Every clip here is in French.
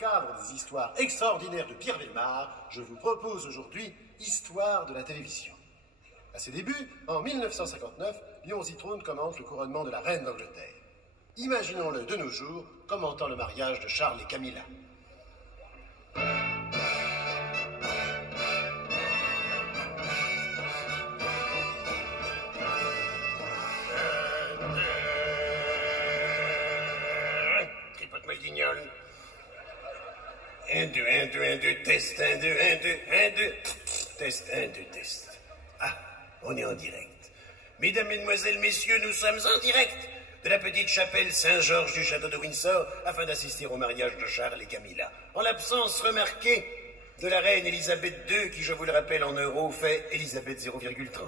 cadre des histoires extraordinaires de Pierre Bellemare, je vous propose aujourd'hui Histoire de la télévision. À ses débuts, en 1959, Lyon Zitrone commente le couronnement de la reine d'Angleterre. Imaginons-le de nos jours, commentant le mariage de Charles et Camilla. Tripote-moi le guignol. 1, 2, 1, 2, 1, 2, test, 1, 2, 1, 2, 1, 2. Test, 1, 2, test. Ah, on est en direct. Mesdames, Mesdemoiselles, Messieurs, nous sommes en direct de la petite chapelle Saint-Georges du château de Windsor afin d'assister au mariage de Charles et Camilla. En l'absence remarquée de la reine Elisabeth II, qui, je vous le rappelle en euros, fait Elisabeth 0,30.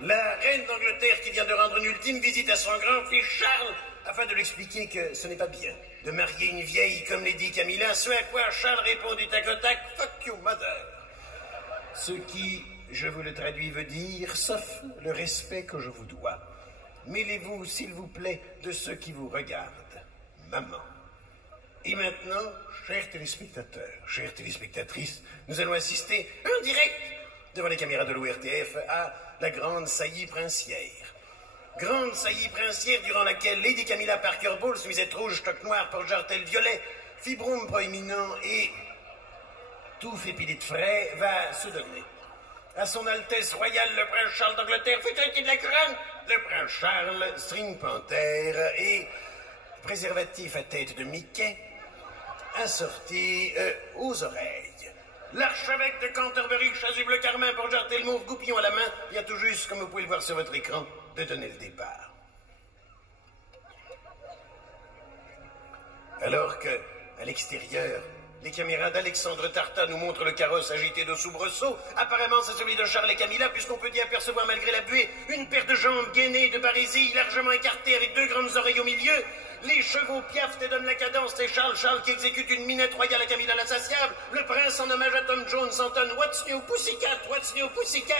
La reine d'Angleterre qui vient de rendre une ultime visite à son grand-fils Charles afin de lui expliquer que ce n'est pas bien de marier une vieille comme Lady Camilla, ce à quoi Charles répond du tac au tac « Fuck you, mother ». Ce qui, je vous le traduis, veut dire « Sauf le respect que je vous dois, mêlez-vous, s'il vous plaît, de ceux qui vous regardent, maman ». Et maintenant, chers téléspectateurs, chères téléspectatrices, nous allons assister en direct devant les caméras de l'ORTF à la grande saillie princière. Grande saillie princière durant laquelle Lady Camilla Parker Bowles, nuisette rouge, toque noire, porte jartel violet, fibrome proéminent et tout épilé de frais, va se donner. À son Altesse Royale, le prince Charles d'Angleterre, fut de la couronne, le prince Charles, string panthère et préservatif à tête de Mickey, assorti aux oreilles. L'archevêque de Canterbury, chasuble carmin, pour jartel mauve, goupillon à la main, vient tout juste, comme vous pouvez le voir sur votre écran, de donner le départ. Alors que, à l'extérieur, les caméras d'Alexandre Tartat nous montrent le carrosse agité de soubresauts. Apparemment, c'est celui de Charles et Camilla, puisqu'on peut y apercevoir, malgré la buée, une paire de jambes gainées de barésie, largement écartées, avec deux grandes oreilles au milieu. Les chevaux piaffent et donnent la cadence. C'est Charles qui exécute une minette royale à Camilla l'insatiable. Le prince, en hommage à Tom Jones, entonne « What's new, pussycat? What's new, pussycat ?»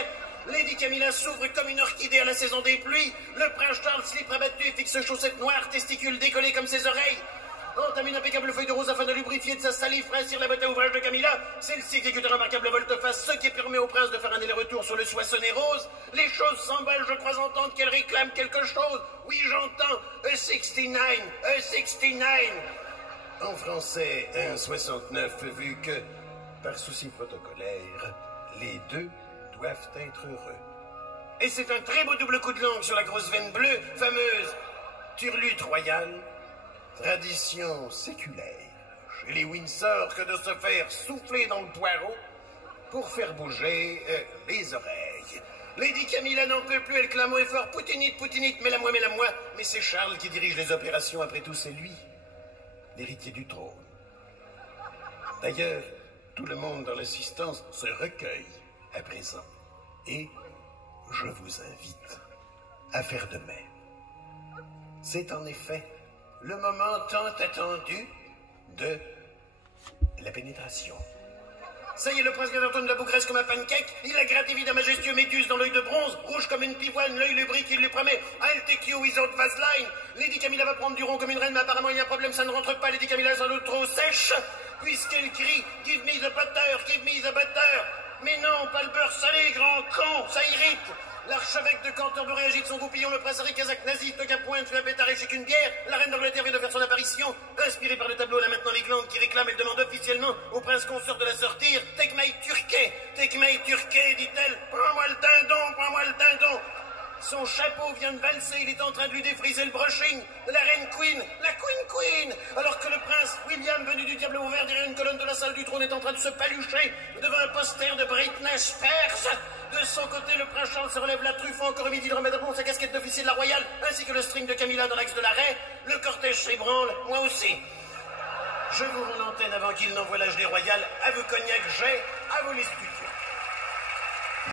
Lady Camilla s'ouvre comme une orchidée à la saison des pluies. Le prince Charles, slip rabattu, fixe chaussettes noires, testicules décollés comme ses oreilles. Entame une impeccable feuille de rose afin de lubrifier de sa salive rincir la boîte à ouvrage de Camilla. Celle-ci exécute un remarquable volte-face, ce qui permet au prince de faire un aller-retour sur le soissonné rose. Les choses s'emballent, je crois entendre qu'elle réclame quelque chose. Oui, j'entends a 69, a 69. En français, un 69, vu que, par souci protocolaire, les deux doivent être heureux. Et c'est un très beau double coup de langue sur la grosse veine bleue, fameuse turlute royale. Tradition séculaire chez les Windsor que de se faire souffler dans le poireau pour faire bouger les oreilles. Lady Camilla n'en peut plus, elle clame haut et fort « Poutinite, Poutinite, mets-la-moi, mets-la-moi » Mais c'est Charles qui dirige les opérations, après tout c'est lui, l'héritier du trône. D'ailleurs, tout le monde dans l'assistance se recueille à présent. Et je vous invite à faire de même. C'est en effet le moment tant attendu de la pénétration. Ça y est, le prince vient d'entendre la bougresse comme un pancake. Il la gratte évidemment majestueux Méduse dans l'œil de bronze, rouge comme une pivoine, l'œil lubrique, il lui promet « I'll take you without Vaseline ». Lady Camilla va prendre du rond comme une reine, mais apparemment il y a un problème, ça ne rentre pas. Lady Camilla est sans doute trop sèche, puisqu'elle crie « Give me the butter, give me the butter ». Mais non, pas le beurre salé, grand con, ça irrite. L'archevêque de Canterbury agite son goupillon, le prince Harry Kazakh nazi, toque à pointe, fait un pétard chez qu'une guerre. La reine d'Angleterre vient de faire son apparition. Inspirée par le tableau, là maintenant les glandes qui réclament, elle demande officiellement au prince consort de la sortir. Take my turquet, dit-elle. Prends-moi le dindon, prends-moi le dindon. Son chapeau vient de valser, il est en train de lui défriser le brushing. La reine Queen, la Queen, alors que le prince William, venu du diable ouvert derrière une colonne de la salle du trône, est en train de se palucher devant un poster de Britney Spears. De son côté, le prince Charles se relève la truffe encore midi de remettre à bon sa casquette d'officier de la royale, ainsi que le string de Camilla dans l'axe de l'arrêt. Le cortège s'ébranle, moi aussi. Je vous rends l'antenne avant qu'il n'envoie l'âge des royales. À vos cognac, à vous les studios.